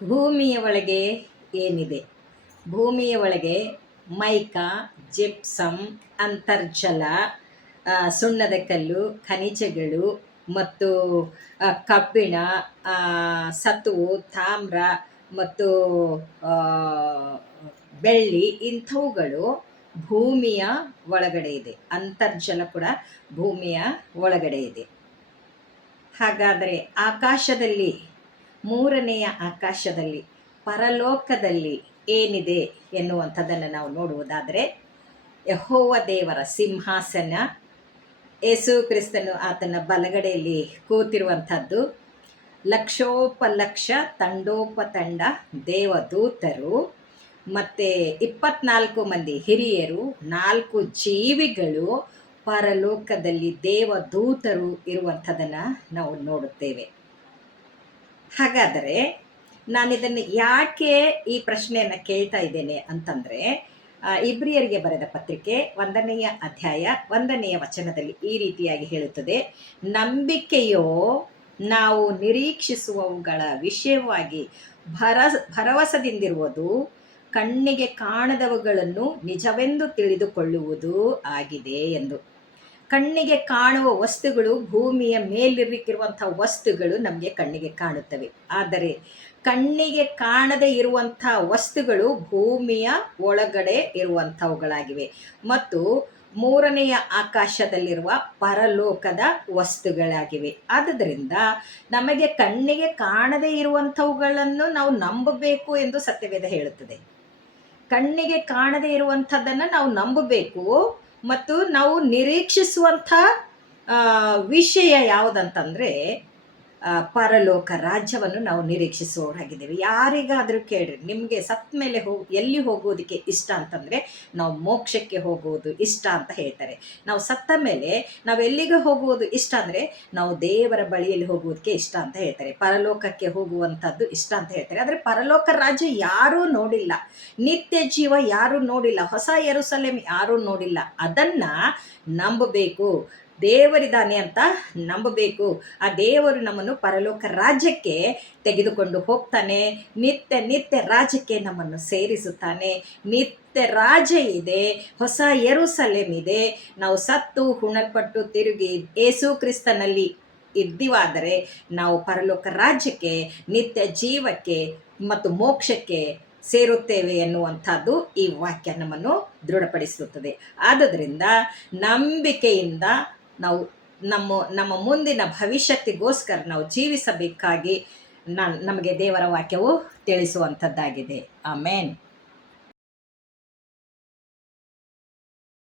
ಭೂಮಿಯ ಒಳಗೆ ಏನಿದೆ? ಭೂಮಿಯ ಒಳಗೆ ಮೈಕ, ಜಿಪ್ಸಮ್, ಅಂತರ್ಜಲ, ಸುಣ್ಣದ ಕಲ್ಲು, ಖನಿಜಗಳು ಮತ್ತು ಕಬ್ಬಿಣ, ಸತುವು, ತಾಮ್ರ ಮತ್ತು ಆ, ಬೆಳ್ಳಿ ಇಂಥವುಗಳು ಭೂಮಿಯ ಒಳಗಡೆ ಇದೆ. ಅಂತರ್ಜಲ ಕೂಡ ಭೂಮಿಯ ಒಳಗಡೆ ಇದೆ. ಹಾಗಾದರೆ ಆಕಾಶದಲ್ಲಿ, ಮೂರನೆಯ ಆಕಾಶದಲ್ಲಿ, ಪರಲೋಕದಲ್ಲಿ ಏನಿದೆ ಎನ್ನುವಂಥದ್ದನ್ನು ನಾವು ನೋಡುವುದಾದರೆ, ಯೆಹೋವ ದೇವರ ಸಿಂಹಾಸನ, ಯೇಸು ಕ್ರಿಸ್ತನು ಆತನ ಬಲಗಡೆಯಲ್ಲಿ ಕೂತಿರುವಂಥದ್ದು, ಲಕ್ಷೋಪಲಕ್ಷ ತಂಡೋಪತಂಡ ದೇವದೂತರು, ಮತ್ತು 24 ಮಂದಿ ಹಿರಿಯರು, 4 ಜೀವಿಗಳು, ಪರಲೋಕದಲ್ಲಿ ದೇವದೂತರು ಇರುವಂಥದ್ದನ್ನು ನಾವು ನೋಡುತ್ತೇವೆ. ಹಾಗಾದರೆ ನಾನಿದನ್ನು ಯಾಕೆ ಈ ಪ್ರಶ್ನೆಯನ್ನು ಕೇಳ್ತಾ ಇದ್ದೇನೆ ಅಂತಂದರೆ, ಇಬ್ರಿಯರಿಗೆ ಬರೆದ ಪತ್ರಿಕೆ 1ನೇ ಅಧ್ಯಾಯ 1ನೇ ವಚನದಲ್ಲಿ ಈ ರೀತಿಯಾಗಿ ಹೇಳುತ್ತದೆ, ನಂಬಿಕೆಯೋ ನಾವು ನಿರೀಕ್ಷಿಸುವವುಗಳ ವಿಷಯವಾಗಿ ಭರವಸದಿಂದಿರುವುದು, ಕಣ್ಣಿಗೆ ಕಾಣದವುಗಳನ್ನು ನಿಜವೆಂದು ತಿಳಿದುಕೊಳ್ಳುವುದು ಆಗಿದೆ ಎಂದು. ಕಣ್ಣಿಗೆ ಕಾಣುವ ವಸ್ತುಗಳು, ಭೂಮಿಯ ಮೇಲಿರಿಕ್ಕಿರುವಂಥ ವಸ್ತುಗಳು ನಮಗೆ ಕಣ್ಣಿಗೆ ಕಾಣುತ್ತವೆ. ಆದರೆ ಕಣ್ಣಿಗೆ ಕಾಣದೇ ಇರುವಂಥ ವಸ್ತುಗಳು ಭೂಮಿಯ ಒಳಗಡೆ ಇರುವಂಥವುಗಳಾಗಿವೆ ಮತ್ತು ಮೂರನೆಯ ಆಕಾಶದಲ್ಲಿರುವ ಪರಲೋಕದ ವಸ್ತುಗಳಾಗಿವೆ. ಆದ್ದರಿಂದ ನಮಗೆ ಕಣ್ಣಿಗೆ ಕಾಣದೇ ಇರುವಂಥವುಗಳನ್ನು ನಾವು ನಂಬಬೇಕು ಎಂದು ಸತ್ಯವೇದ ಹೇಳುತ್ತದೆ. ಕಣ್ಣಿಗೆ ಕಾಣದೇ ಇರುವಂಥದ್ದನ್ನು ನಾವು ನಂಬಬೇಕು ಮತ್ತು ನಾವು ನಿರೀಕ್ಷಿಸುವಂಥ ವಿಷಯ ಯಾವುದಂತಂದರೆ, ಪರಲೋಕ ರಾಜ್ಯವನ್ನು ನಾವು ನಿರೀಕ್ಷಿಸುವವರಾಗಿದ್ದೇವೆ. ಯಾರಿಗಾದರೂ ಕೇಳ್ರಿ, ನಿಮಗೆ ಸತ್ತ ಮೇಲೆ ಎಲ್ಲಿ ಹೋಗುವುದಕ್ಕೆ ಇಷ್ಟ ಅಂತಂದರೆ, ನಾವು ಮೋಕ್ಷಕ್ಕೆ ಹೋಗುವುದು ಇಷ್ಟ ಅಂತ ಹೇಳ್ತಾರೆ. ನಾವು ಸತ್ತ ಮೇಲೆ ನಾವು ಎಲ್ಲಿಗೆ ಹೋಗುವುದು ಇಷ್ಟ ಅಂದರೆ, ನಾವು ದೇವರ ಬಳಿಯಲ್ಲಿ ಹೋಗುವುದಕ್ಕೆ ಇಷ್ಟ ಅಂತ ಹೇಳ್ತಾರೆ. ಪರಲೋಕಕ್ಕೆ ಹೋಗುವಂಥದ್ದು ಇಷ್ಟ ಅಂತ ಹೇಳ್ತಾರೆ. ಆದರೆ ಪರಲೋಕ ರಾಜ್ಯ ಯಾರೂ ನೋಡಿಲ್ಲ, ನಿತ್ಯ ಜೀವ ಯಾರೂ ನೋಡಿಲ್ಲ, ಹೊಸ ಯೆರೂಸಲೇಮ್ ಯಾರೂ ನೋಡಿಲ್ಲ. ಅದನ್ನು ನಂಬಬೇಕು. ದೇವರಿದ್ದಾನೆ ಅಂತ ನಂಬಬೇಕು. ಆ ದೇವರು ನಮ್ಮನ್ನು ಪರಲೋಕ ರಾಜ್ಯಕ್ಕೆ ತೆಗೆದುಕೊಂಡು ಹೋಗ್ತಾನೆ. ನಿತ್ಯ ರಾಜ್ಯಕ್ಕೆ ನಮ್ಮನ್ನು ಸೇರಿಸುತ್ತಾನೆ. ನಿತ್ಯ ರಾಜ್ಯ ಇದೆ, ಹೊಸ ಯೆರೂಸಲೇಮ್ ಇದೆ. ನಾವು ಸತ್ತು ಹುಣಲ್ಪಟ್ಟು ತಿರುಗಿ ಯೇಸು ಕ್ರಿಸ್ತನಲ್ಲಿ ಇದ್ದೀವಾದರೆ ನಾವು ಪರಲೋಕ ರಾಜ್ಯಕ್ಕೆ, ನಿತ್ಯ ಜೀವಕ್ಕೆ ಮತ್ತು ಮೋಕ್ಷಕ್ಕೆ ಸೇರುತ್ತೇವೆ ಎನ್ನುವಂಥದ್ದು ಈ ವಾಕ್ಯ ನಮ್ಮನ್ನು ದೃಢಪಡಿಸುತ್ತದೆ. ಆದುದರಿಂದ ನಂಬಿಕೆಯಿಂದ ನಾವು ನಮ್ಮ ಮುಂದಿನ ಭವಿಷ್ಯಕ್ಕೋಸ್ಕರ ನಾವು ಜೀವಿಸಬೇಕಾಗಿ ನಮಗೆ ದೇವರ ವಾಕ್ಯವು ತಿಳಿಸುವಂಥದ್ದಾಗಿದೆ. ಆಮೇನ್.